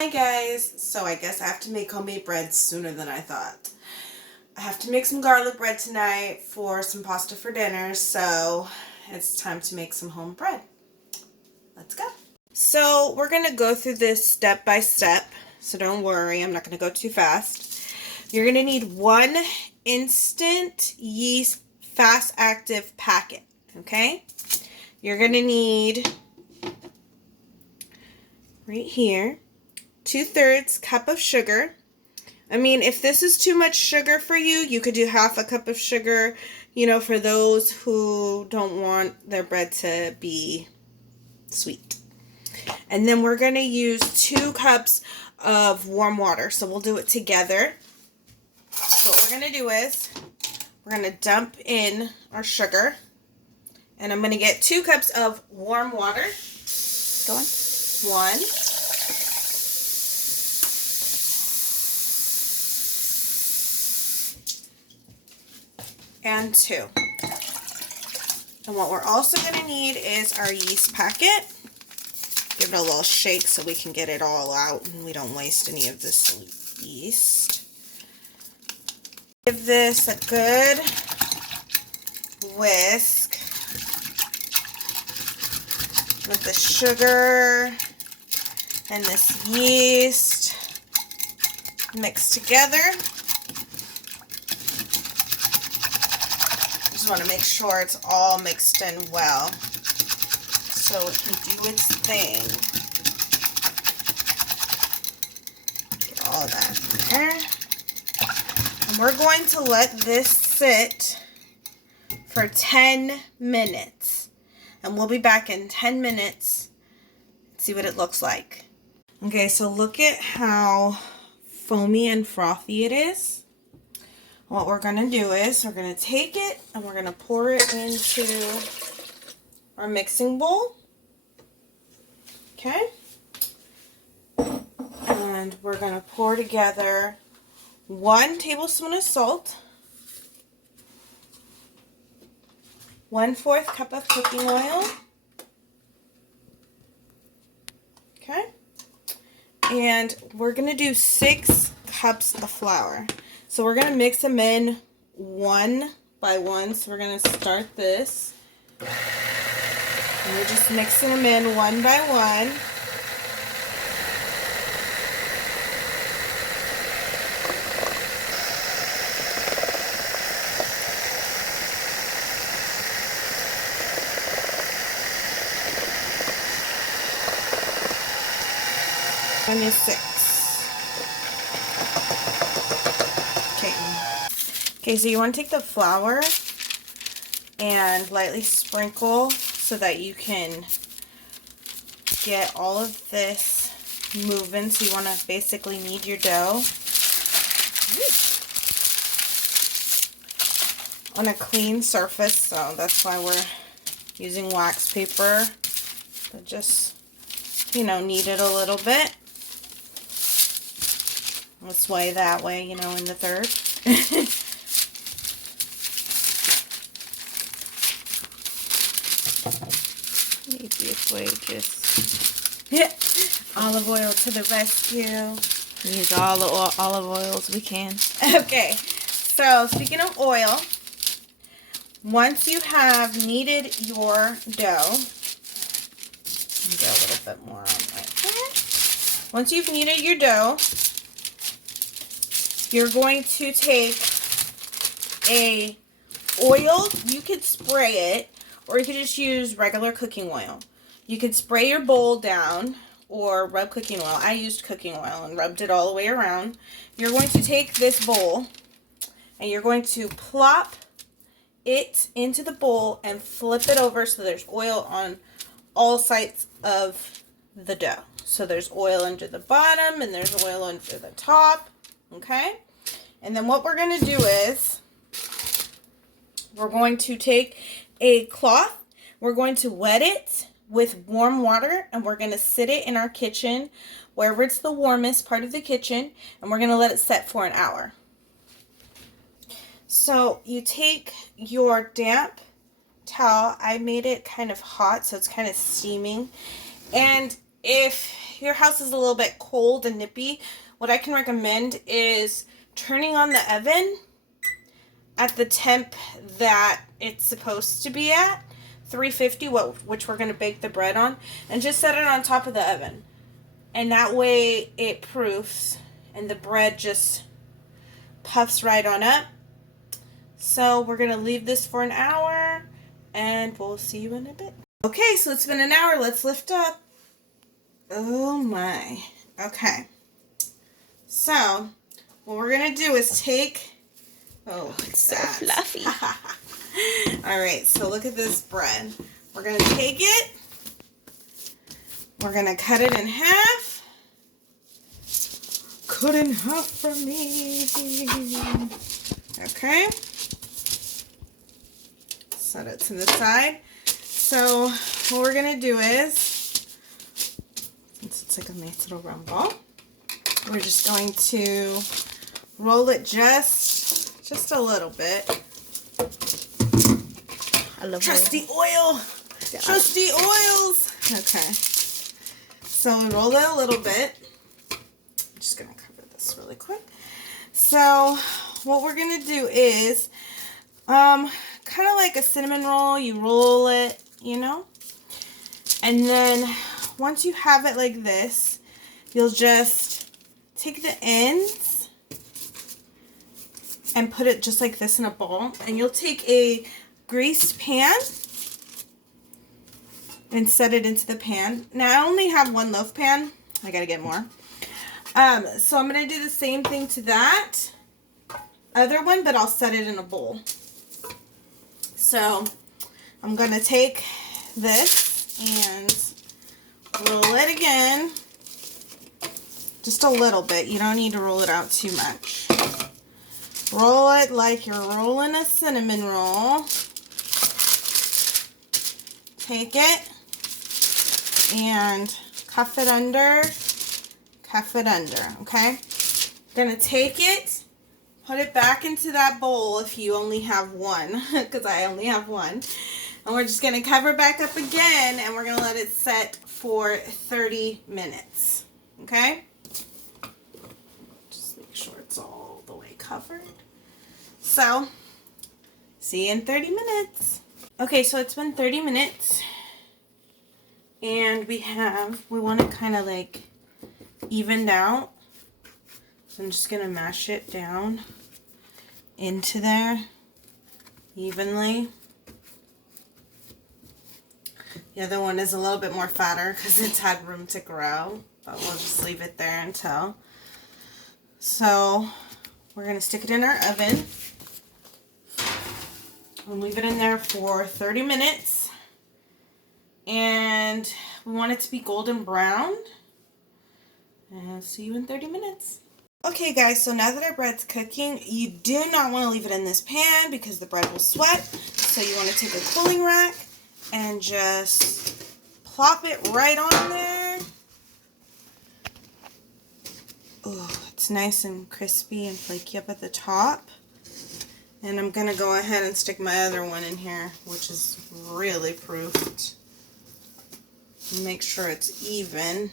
Hi guys, so I guess I have to make homemade bread sooner than I thought. I have to make some garlic bread tonight for some pasta for dinner, so it's time to make some home bread. Let's go. So we're going to go through this step by step, so don't worry, I'm not going to go too fast. You're going to need 1 instant yeast fast active packet, okay? You're going to need, right here, 2/3 cup of sugar. I mean, if this is too much sugar for you, you could do 1/2 cup of sugar, for those who don't want their bread to be sweet. And then we're going to use 2 cups of warm water. So we'll do it together. So what we're going to do is we're going to dump in our sugar. And I'm going to get 2 cups of warm water. Go on. 1. And 2. And what we're also going to need is our yeast packet. Give it a little shake so we can get it all out and we don't waste any of this yeast. Give this a good whisk with the sugar and this yeast mixed together. Want to make sure it's all mixed in well so it can do its thing. Get all that in there. And we're going to let this sit for 10 minutes. And we'll be back in 10 minutes and see what it looks like. Okay, so look at how foamy and frothy it is. What we're going to do is we're going to take it and we're going to pour it into our mixing bowl. Okay? And we're going to pour together 1 tablespoon of salt, 1/4 cup of cooking oil. Okay? And we're going to do 6 cups of flour. So we're going to mix them in 1 by 1. So we're going to start this. And we're just mixing them in 1 by 1. And 6. Okay, so you want to take the flour and lightly sprinkle so that you can get all of this moving. So you want to basically knead your dough on a clean surface. So that's why we're using wax paper. But just, knead it a little bit. This way, that way, in the third. Easiest way, just olive oil to the rescue. Use all the olive oils we can. Okay, so speaking of oil, once you have kneaded your dough, get a little bit more on right there. Once you've kneaded your dough, you're going to take a oil. You could spray it, or you could just use regular cooking oil. You could spray your bowl down or rub cooking oil. I used cooking oil and rubbed it all the way around. You're going to take this bowl and you're going to plop it into the bowl and flip it over so there's oil on all sides of the dough. So there's oil under the bottom and there's oil under the top. Okay? And then what we're going to do is we're going to take a cloth, we're going to wet it with warm water, and we're going to sit it in our kitchen, wherever it's the warmest part of the kitchen, and we're going to let it set for an hour. So you take your damp towel. I made it kind of hot, so it's kind of steaming, and if your house is a little bit cold and nippy, what I can recommend is turning on the oven at the temp that it's supposed to be at, 350, which we're going to bake the bread on, and just set it on top of the oven. And that way it proofs and the bread just puffs right on up. So we're going to leave this for an hour and we'll see you in a bit. Okay, so it's been an hour. Let's lift up. Oh my. Okay. So what we're going to do is take... Oh, it's so fluffy. All right, so look at this bread. We're going to take it. We're going to cut it in half. Cut in half for me. Okay. Set it to the side. So what we're going to do is, since it's like a nice little rumble, we're just going to roll it just a little bit. I love Trusty oil. Yeah. Trusty oils. Okay. So we roll it a little bit. I'm just going to cover this really quick. So what we're going to do is kind of like a cinnamon roll. You roll it, you know. And then once you have it like this, you'll just take the ends and put it just like this in a bowl. And you'll take a greased pan and set it into the pan. Now I only have one loaf pan. I gotta get more. So I'm gonna do the same thing to that other one, but I'll set it in a bowl. So I'm gonna take this and roll it again. Just a little bit. You don't need to roll it out too much. Roll it like you're rolling a cinnamon roll. Take it and cuff it under, okay? Gonna take it, put it back into that bowl if you only have one, because I only have one. And we're just gonna cover it back up again and we're gonna let it set for 30 minutes, okay? Just make sure it's all the way covered. So, see you in 30 minutes. Okay, so it's been 30 minutes and we want it kind of like evened out. So I'm just going to mash it down into there evenly. The other one is a little bit more fatter because it's had room to grow, but we'll just leave it there until. So we're going to stick it in our oven. We'll leave it in there for 30 minutes. And we want it to be golden brown. And I'll see you in 30 minutes. Okay guys, so now that our bread's cooking, you do not want to leave it in this pan because the bread will sweat. So you want to take a cooling rack and just plop it right on there. Oh, it's nice and crispy and flaky up at the top. And I'm going to go ahead and stick my other one in here, which is really proofed. Make sure it's even.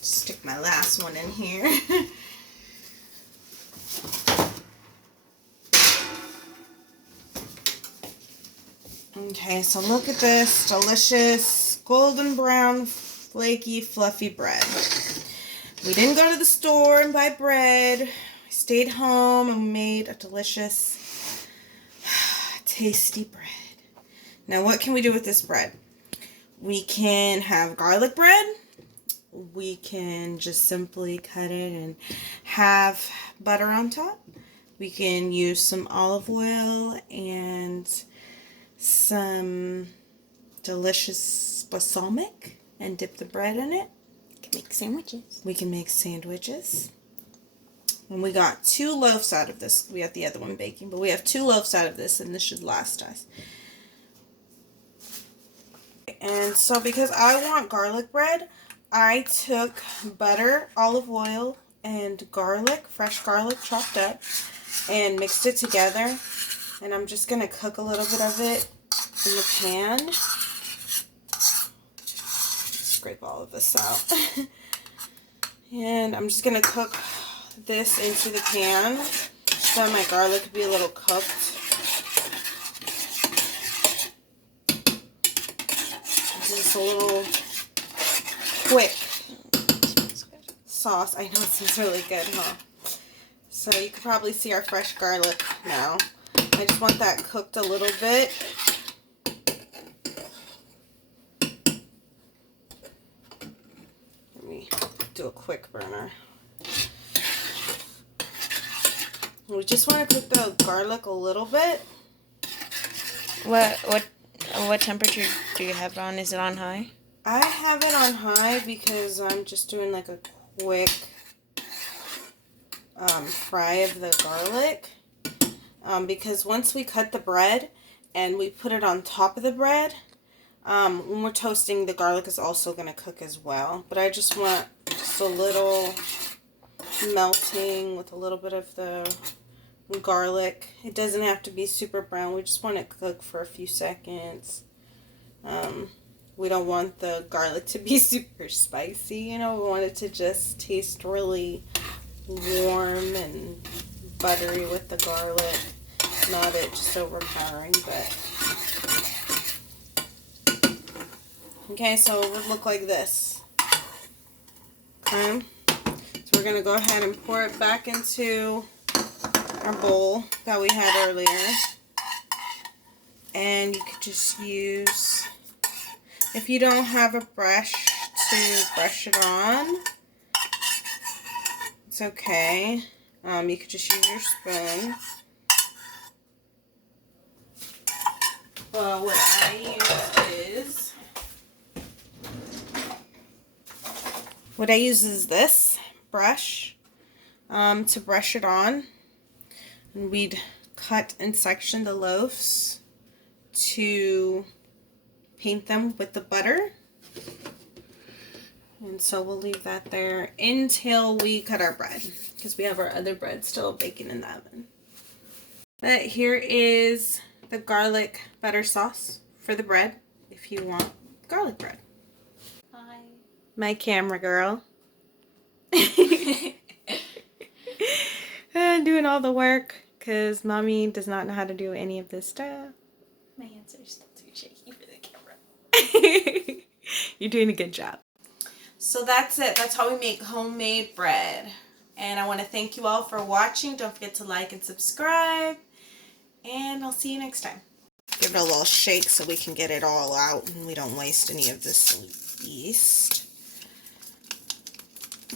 Stick my last one in here. Okay, so look at this delicious golden brown flaky fluffy bread. We didn't go to the store and buy bread. We stayed home and made a delicious tasty bread. Now what can we do with this bread? We can have garlic bread. We can just simply cut it and have butter on top. We can use some olive oil and some delicious balsamic and dip the bread in it. We can make sandwiches. We can make sandwiches. And we got 2 loaves out of this. We have the other one baking, but we have 2 loaves out of this and this should last us. And so because I want garlic bread, I took butter, olive oil, and garlic, fresh garlic chopped up. and mixed it together. And I'm just going to cook a little bit of it in the pan. Scrape all of this out. And I'm just going to cook this into the pan so that my garlic could be a little cooked. Just a little quick sauce. I know it smells really good, huh? So you can probably see our fresh garlic now. I just want that cooked a little bit. Let me do a quick burner. We just want to cook the garlic a little bit. What temperature do you have it on? Is it on high? I have it on high because I'm just doing like a quick fry of the garlic. Because once we cut the bread and we put it on top of the bread, when we're toasting, the garlic is also going to cook as well. But I just want just a little melting with a little bit of the garlic. It doesn't have to be super brown. We just want it to cook for a few seconds. We don't want the garlic to be super spicy, you know. We want it to just taste really warm and buttery with the garlic. Not it just overpowering, but... Okay, so it would look like this. Okay. So we're going to go ahead and pour it back into our bowl that we had earlier. And you could just use, if you don't have a brush to brush it on, it's okay. You could just use your spoon. Well, what I use is this brush to brush it on. And we'd cut and section the loaves to paint them with the butter. And so we'll leave that there until we cut our bread, because we have our other bread still baking in the oven. But here is the garlic butter sauce for the bread if you want garlic bread. Hi. My camera girl. Doing all the work because mommy does not know how to do any of this stuff. My hands are still too shaky for the camera. You're doing a good job. So that's it. That's how we make homemade bread. And I want to thank you all for watching. Don't forget to like and subscribe. And I'll see you next time. Give it a little shake so we can get it all out and we don't waste any of this yeast.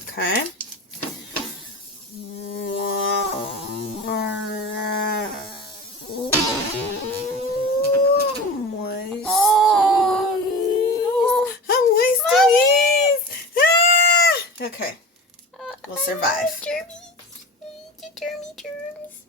Okay. I'm wasting yeast. Okay. We'll survive. Germs.